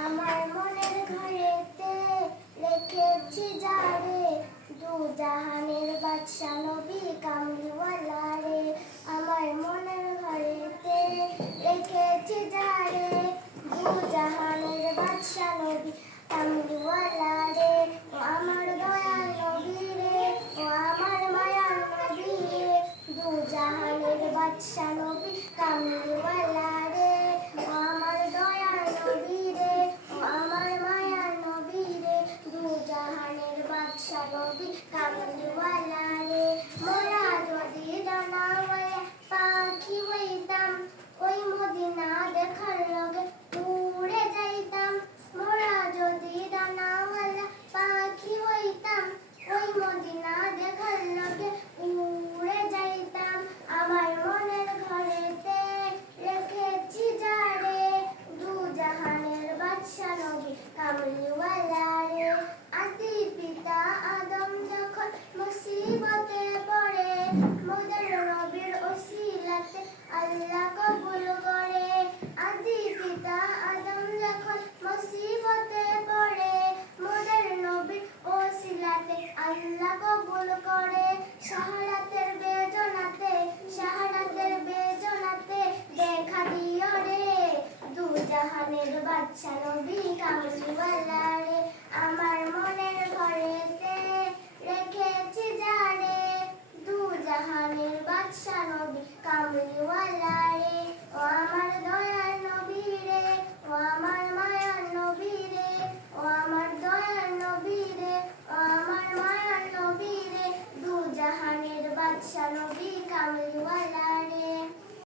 আমার মনের ঘরেতে রেখেছি যারে, দু জাহানের বাদশা নবী কামলিওয়ালা রে। আমার মনের ঘরেতে রেখেছি যারে, দু জাহানের বাদশা নবী কামলিওয়ালা রে। ও আমার দয়াল নবী রে, ও আমার মায়ার নবী রে, দু জাহানের বাদশা নবী কামলিওয়ালা রে। ও আমার দয়াল নবী রে, ও আমার মায়ার নবী রে, দু জাহানের বাদশা নবী কামলিওয়ালা রে। মোরা যদি ডানাওয়ালা পাখি হইতাম, ওই মদিনা দেখার লগে উড়ে যাইতাম। মোরা যদি ডানাওয়ালা পাখি হইতাম, ওই মদিনা দেখার লগে উড়ে যাইতাম। আমার মনের ঘরেতে রেখেছি যারে, দু জাহানের বাদশা নবী কামলিওয়ালা রে। আদি পিতা আদম যখন মুসিবতে পড়ে, মোদের নবীর ওসিলাতে আল্লাহ কবুল করে। আদি পিতা আদম যখন মুসিবতে পড়ে, মোদের নবীর ওসিলাতে আল্লাহ কবুল করে। শাহাদাতের বেদনাতে, শাহাদাতের বেদনাতে দেখা দিও রে, দু জাহানের বাদশা নবী কামলিওয়ালা রে। আমার মনের ঘরেতে রেখেছি যারে, দু জাহানের বাদশা নবী কামলিওয়ালা রে।